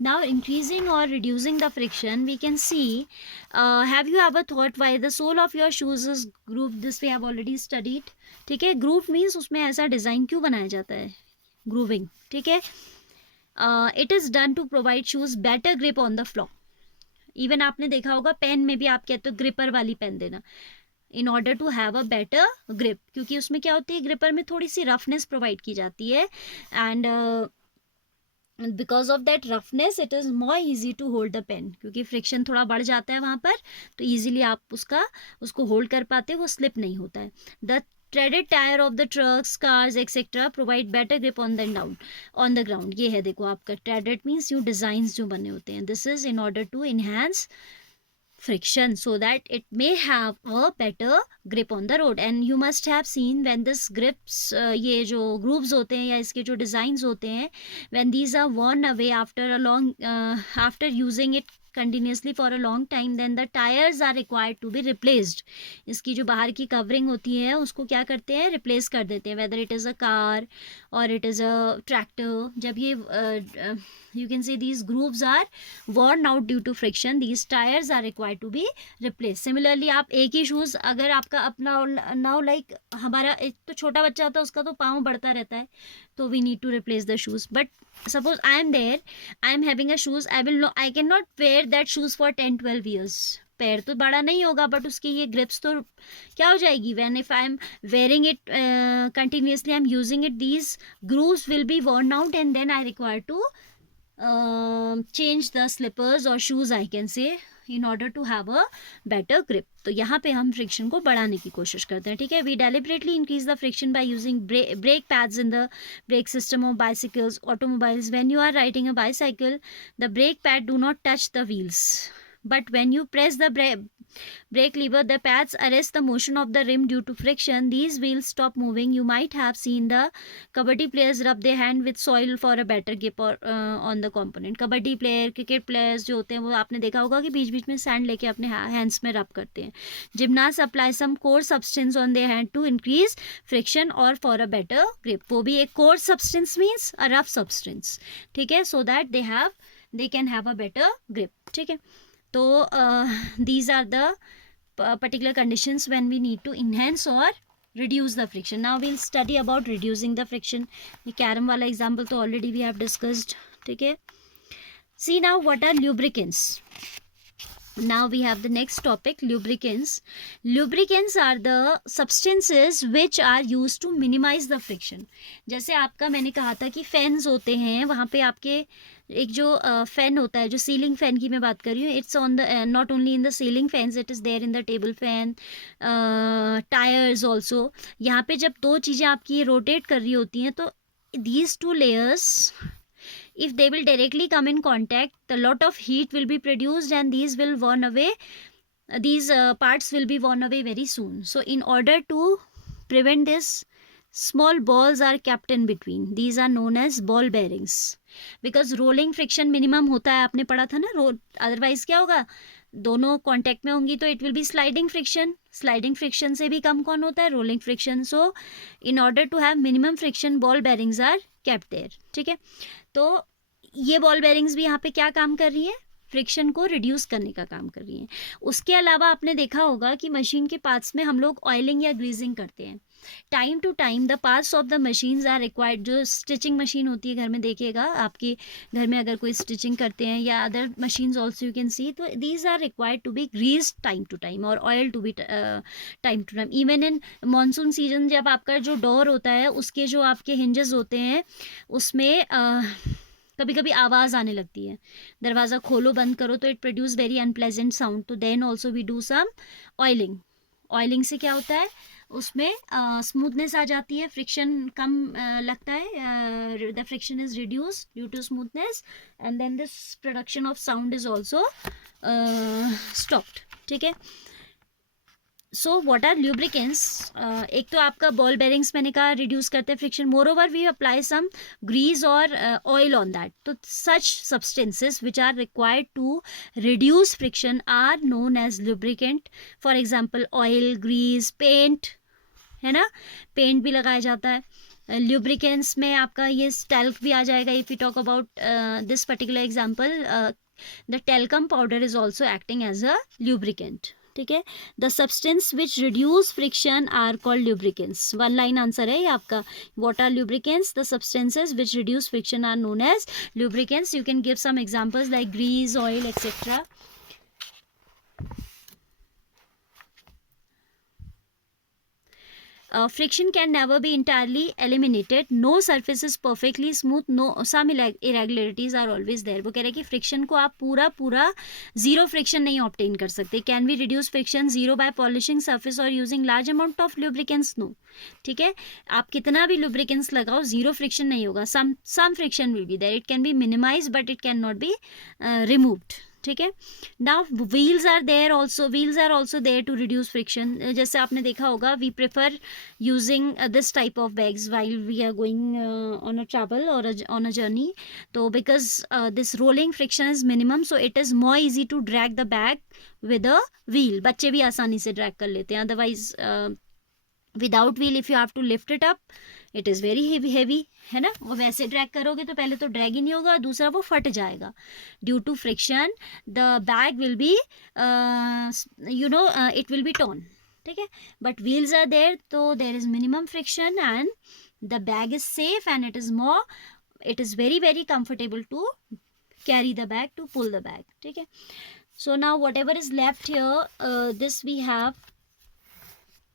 Now increasing or reducing the friction, we can see, have you ever thought why the sole of your shoes is grooved? This we have already studied. ठीक है, groove means उसमें ऐसा design क्यों बनाया जाता है, grooving. ठीक है, it is done to provide shoes better grip on the floor. Even आपने देखा होगा पेन में भी आप कहते हो ग्रिपर वाली पेन देना, in order to have a better grip, क्योंकि उसमें क्या होती है, ग्रिपर में थोड़ी सी रफनेस प्रोवाइड की जाती है, and because of that roughness it is more easy to hold the pen, क्योंकि फ्रिक्शन थोड़ा बढ़ जाता है वहाँ पर, तो ईजिली आप उसको होल्ड कर पाते हो, वो स्लिप नहीं होता है. The threaded tyre of the trucks, cars etcetera provide better grip on the ground. ये है देखो आपका थ्रेडेड मीन्स यूँ डिज़ाइंस जो बने होते हैं. This is in order to enhance friction so that it may have a better grip on the road. And you must have seen when this grips, ये जो grooves होते हैं या इसके जो designs होते हैं, when these are worn away after using it continuously for a long time, then the tires are required to be replaced. इसकी जो बाहर की कवरिंग होती है उसको क्या करते हैं, रिप्लेस कर देते हैं, whether it is a car or it is a tractor. जब ये you can say these grooves are worn out due to friction, these tires are required to be replaced. Similarly आप एक ही शूज़ अगर आपका अपना now like हमारा एक तो छोटा बच्चा होता है उसका तो पाँव बढ़ता रहता है, तो we need to replace the shoes. But suppose I am there, I am having a shoes, I cannot wear that shoes for 10-12 years. पैर तो बड़ा नहीं होगा बट उसकी ये ग्रिप्स तो क्या हो जाएगी. When if I am wearing it continuously, I am using it, these grooves will be worn out and then I require to change the slippers or shoes, I can say, in order to have a better grip. तो यहाँ पे हम friction को बढ़ाने की कोशिश करते हैं. ठीक है, we deliberately increase the friction by using brake pads in the brake system of bicycles, automobiles. When you are riding a bicycle, the brake pad do not touch the wheels, but when you press the brake lever, the pads arrest the motion of the rim due to friction. These wheels stop moving. You might have seen the kabaddi players rub their hand with soil for a better grip on the component. Kabaddi player, cricket players जो होते हैं वो आपने देखा होगा कि बीच बीच में sand लेके अपने हैंड्स में रब करते हैं. Gymnast apply some coarse substance on their hand to increase friction और फॉर अ बेटर ग्रिप. वो भी एक coarse substance means a rough substance. ठीक है, so that they can have a better grip. ठीक है, तो these are the particular conditions when we need to enhance or reduce the friction. Now we'll study about reducing the friction. ये carrom वाला example तो already we have discussed. ठीक है, see now what are lubricants. Now we have the next topic, lubricants. Lubricants are the substances which are used to minimize the friction. जैसे आपका मैंने कहा था कि फैंस होते हैं, वहाँ पे आपके एक जो फैन होता है, जो सीलिंग फैन की मैं बात कर रही हूँ, it's on the not only in the ceiling fans, it is there in the table fan, tyres also. यहाँ पे जब दो चीज़ें आपकी रोटेट कर रही होती हैं तो these two layers, if they will directly come in contact, a lot of heat will be produced and these will burn away, these parts will be worn away very soon. So in order to prevent this, small balls are kept in between. These are known as ball bearings. Because rolling friction minimum होता है, आपने पढ़ा था ना, otherwise क्या होगा, दोनों contact में होंगी तो it will be sliding friction. Sliding friction से भी कम कौन होता है, rolling friction. So in order to have minimum friction, ball bearings are kept there. ठीक है, तो ये बॉल बेरिंग्स भी यहाँ पे क्या काम कर रही है, फ्रिक्शन को रिड्यूस करने का काम कर रही हैं. उसके अलावा आपने देखा होगा कि मशीन के पार्ट्स में हम लोग ऑयलिंग या ग्रीजिंग करते हैं. Time to time the parts of the machines are required. जो स्टिचिंग मशीन होती है घर में, देखिएगा आपके घर में अगर कोई स्टिचिंग करते हैं या other machines also you can see, तो these are required to be grease time to time और oil to be time to time. Even in monsoon season जब आपका जो डोर होता है उसके जो आपके हिंजेस होते हैं उसमें कभी कभी आवाज़ आने लगती है, दरवाज़ा खोलो बंद करो तो it produce very unpleasant sound. तो then also we do some oiling. Oiling से क्या होता है, उसमें स्मूथनेस आ जाती है, फ्रिक्शन कम लगता है, the friction is reduce due to smoothness and then this production of sound is also stopped. ठीक है, सो व्हाट आर ल्यूब्रिकेंट्स. एक तो आपका बॉल बेरिंग्स मैंने कहा रिड्यूस करते हैं friction. Moreover we apply some grease और ऑयल ऑन दैट. तो such substances which are required to reduce friction are known as lubricant. For example oil, grease, paint, है ना, पेंट भी लगाया जाता है. ल्यूब्रिकेंट्स में आपका ये टैल्क भी आ जाएगा. If you talk about this particular example, the talcum powder is also acting as a lubricant. ठीक है. The substance which reduce friction are called lubricants. One line answer है ये आपका. What are lubricants? The substances which reduce friction are known as lubricants. You can give some examples like grease, oil, etcetera. Friction can never be entirely eliminated. No surface is perfectly smooth. No, some irregularities are always there. वो कह रहे हैं कि friction को आप पूरा zero friction नहीं obtain कर सकते. Can we reduce friction zero by polishing surface और using large amount of lubricants? No. ठीक है. आप कितना भी लुब्रिकेंट्स लगाओ, जीरो फ्रिक्शन नहीं होगा. some friction will be there. It can be minimized but it cannot be removed. ठीक है. Now wheels are there also. Wheels are also there to reduce friction. जैसे आपने देखा होगा, we prefer using this type of bags while we are going on a travel और on a journey. तो because this rolling friction is minimum, so it is more easy to drag the bag with a wheel. बच्चे भी आसानी से drag कर लेते हैं. Otherwise without wheel if you have to lift it up, it is very heavy, है ना. वो वैसे ड्रैग करोगे तो पहले तो ड्रैग ही नहीं होगा, दूसरा वो फट जाएगा. Due to friction the bag will be it will be torn. ठीक है. बट व्हील्स आर देयर, तो there is minimum friction and the bag is safe and it is very very comfortable to carry the bag, to pull the bag. ठीक है. So now whatever is left here, this we have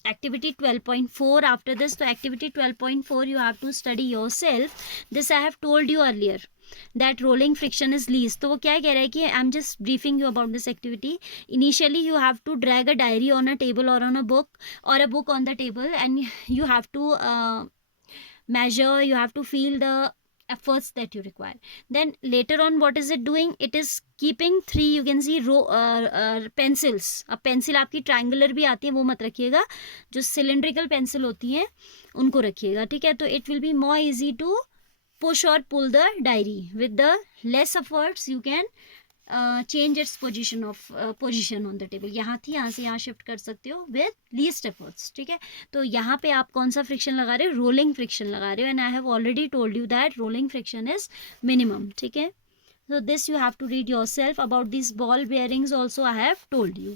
activity 12.4. after this, so activity 12.4 you have to study yourself. This I have told you earlier that rolling friction is least. तो वो क्या कह रहा है कि I am just briefing you about this activity. Initially you have to drag a diary on a table or on a book, or a book on the table, and you have to measure, you have to feel the efforts that you require. Then later on, what is it doing? It is keeping 3, you can see, pencils. अब pencil आपकी triangular भी आती है, वो मत रखिएगा. जो cylindrical pencil होती हैं उनको रखिएगा. ठीक है. तो it will be more easy to push और pull the diary. With the less efforts you can change its position on the table. यहाँ थी, यहाँ से यहाँ शिफ्ट कर सकते हो विद लीस्ट एफर्ट्स. ठीक है. तो यहाँ पे आप कौन सा फ्रिक्शन लगा रहे हो? रोलिंग फ्रिक्शन लगा रहे हो. And I have already told you that rolling friction is minimum. ठीक है. So this you have to read yourself. About these ball bearings also I have told you.